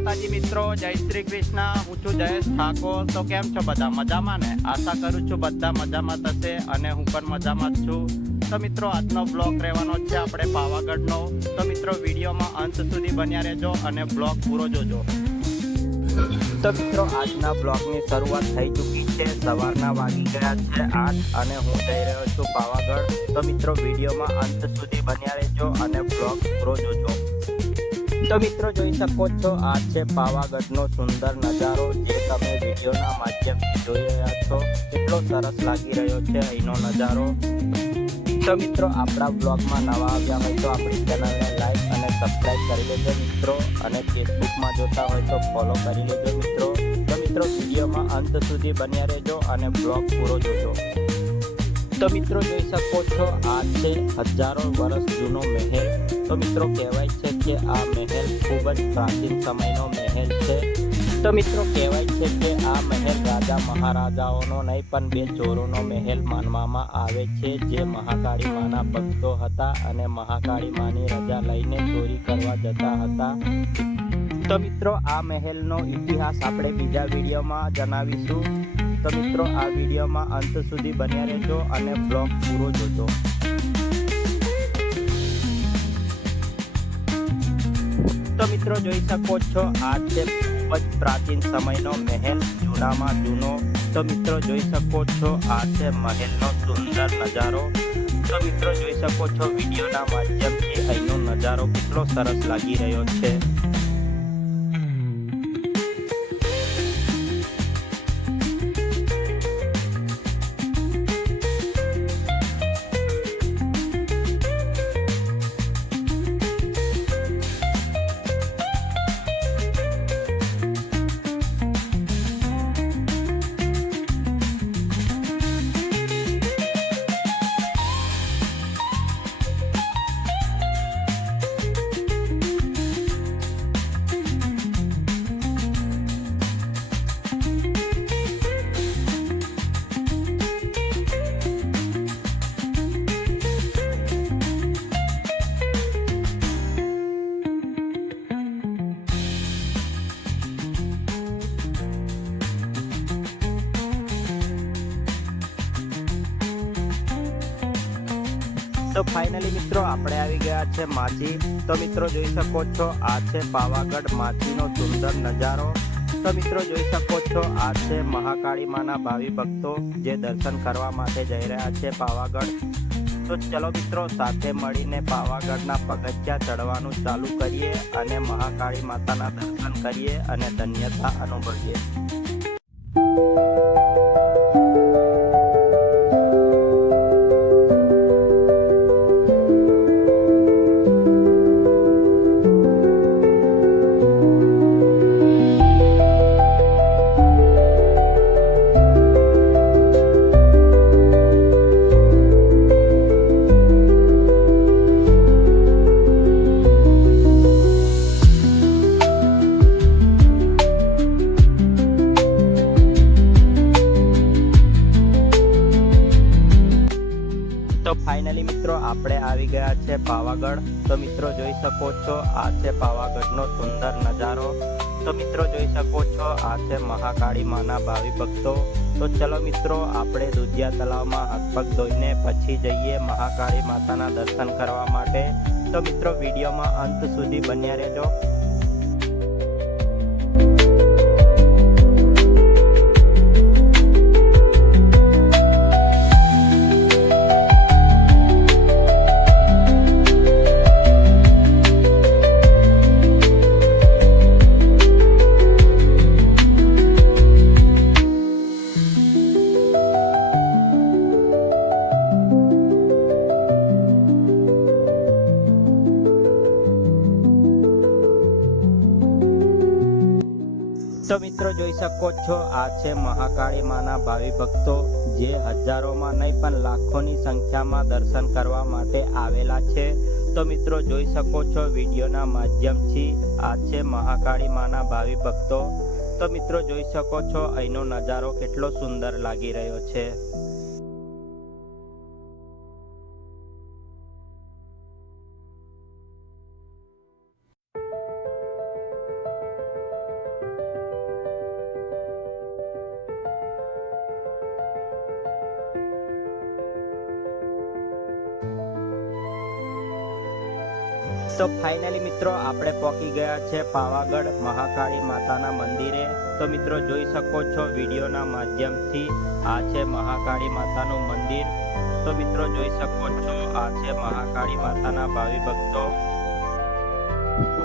माताजी मित्रों, जय श्री कृष्ण। हूँ छुं जयेश ठाकोर। तो केम छो बधा मजामां ने? आशा करूं छुं बधा मजामां थशे अने हूँ पण मजामां ज छुं। तो मित्रों आजनो ब्लॉग रहेवानो छे आपणे पावागढ़नो। तो मित्रों विडियोमां अंत सुधी बन्या रहेजो अने ब्लॉग पूरो जोजो। तो मित्रों आजना ब्लॉगनी शरूआत थई चूकी छे। सवाરના वागी गया छे 8 अने हूँ जई रह्यो छुं पावागढ़। तो मित्रों विडियोमां अंत सुधी बन्या रहेजो अने ब्लॉग पूरो जोजो। तो मित्रों जोई शको छो आ छे पावागढ़नो सुंदर नजारो जे तमे विडियोना माध्यमथी जोई रह्या छो। केटलो सरस लागी रह्यो छे અહીંનો नजारो। तो मित्रों आपणा ब्लॉगमां नवा આવ્યા હોય તો આપણી ચેનલને લાઈક અને સબસ્ક્રાઇબ કરી લેજો મિત્રો અને ફેસબુકમાં જોતા હોય તો ફોલો કરી લેજો મિત્રો। તો મિત્રો વિડીયોમાં અંત સુધી બન્યા રહેજો અને બ્લોગ પૂરો જોજો। तो मित्रों જોઈ શકો છો આ છે હજારો વર્ષ જૂનો મહેલ। તો મિત્રો કહેવાય છે કે આ મહેલ ખૂબ જ પ્રાચીન સમયનો મહેલ છે। તો મિત્રો કહેવાય છે કે આ મહેલ રાજા મહારાજાઓનો નહીં પણ બે ચોરોનો મહેલ માનવામાં આવે છે જે મહાકાળી માના ભક્તો હતા અને મહાકાળી માની રજા લઈને ચોરી કરવા જતા હતા। તો મિત્રો આ મહેલનો ઇતિહાસ આપણે બીજા વિડીયોમાં જણાવીશું। तो मित्रों आ वीडियो में अंत सुधी बन्या रहेजो अने ब्लॉग पूरो जोजो। तो मित्रों जोई शको छो आ छे खूब ज प्राचीन समयनो महल जूनामां जूनो। तो मित्रों जोई शको छो आ छे महलनो सुंदर नजारो। तो मित्रों जोई शको छो विडियोना माध्यमथी અહીંનો नजारो કેટલો સરસ લાગી રહ્યો છે। तो फाइनली मित्रों आपणे आवी गया छे माची। तो मित्रों जोई शको छो आ छे पावागढ़ माचीनो सुंदर नजारो। तो मित्रों जोई शको छो आ छे महाकाળી माना भावी भक्तो जे दर्शन करवा माटे जई रह्या छे पावागढ़। तो चलो मित्रों साथे मळीने पावागढ़ना पगथिया चढ़वानुं चालू करीए अने महाकाળી माताना दर्शन करीए अने धन्यता अनुभवीए। तो फाइनली मित्रों आपणे आवी गया छे पावागढ़। तो मित्रों जोई शको छो आ छे पावागढ़नो सुंदर नजारो। तो मित्रों जोई शको छो आ छे महाकाળી माना भावी भक्तो। तो चलो मित्रों आपणे दुधिया तलावमां हाथ पग धोईने पछी जईए महाकाળી माताना दर्शन करवा माटे। तो मित्रों विडियोमां अंत सुधी बन्या रहेजो। तो मित्रों जोई शको छो आ छे महाकाળી माना भावी भक्तो जे हजारों नहीं पण लाखोनी संख्या में दर्शन करवा माटे आवेला छे। तो मित्रों जोई शको छो विडियोना माध्यमथी आ छे महाकाળી माना भावी भक्तो। तो मित्रों जोई शको छो અહીંનો नजारो केटलो सुंदर लागी रह्यो छे। તો ફાઇનલી મિત્રો આપણે પહોંચી ગયા છે પાવાગઢ મહાકાળી માતાના મંદિરે. તો મિત્રો જોઈ શકો છો વિડીયોના માધ્યમથી આ છે મહાકાળી માતાનું મંદિર. તો મિત્રો જોઈ શકો છો આ છે મહાકાળી માતાના ભાવિ ભક્તો.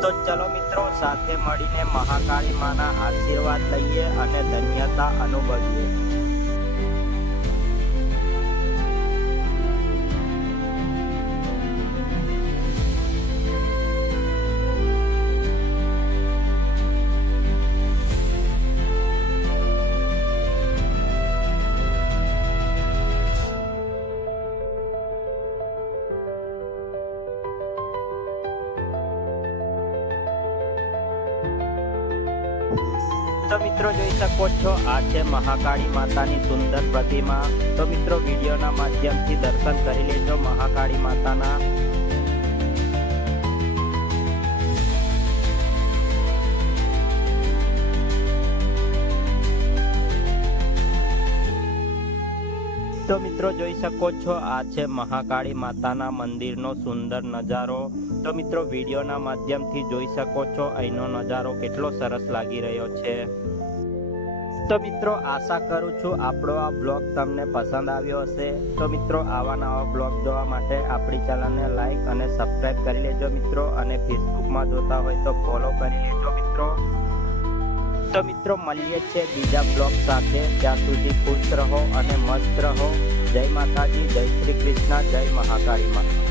તો ચલો મિત્રો સાથે મળીને મહાકાળી માના આશીર્વાદ લઈએ અને ધન્યતા અનુભવીએ. તો મિત્રો જોઈ શકો છો આ છે મહાકાળી માતાની સુંદર પ્રતિમા. તો મિત્રો વિડીયોના માધ્યમથી દર્શન કરી લેજો મહાકાળી માતાના. તો મિત્રો જોઈ શકો છો આ છે મહાકાળી માતાના મંદિરનો સુંદર નજારો. તો મિત્રો વિડીયોના માધ્યમથી જોઈ શકો છો અહીંનો નજારો કેટલો સરસ લાગી રહ્યો છે. તો મિત્રો આશા કરું છું આપણો આ બ્લોગ તમને પસંદ આવ્યો હશે. તો મિત્રો આવા નવા બ્લોગ જોવા માટે આપણી ચેનલને લાઈક અને સબસ્ક્રાઈબ કરી લેજો મિત્રો, અને ફેસબુકમાં જોતા હોય તો ફોલો કરી લેજો મિત્રો. તો મિત્રો મળીએ છીએ બીજા બ્લોગ સાથે. ત્યાં સુધી ખુશ રહો અને મસ્ત રહો. જય માતાજી, જય શ્રી કૃષ્ણ, જય મહાકાળી માં.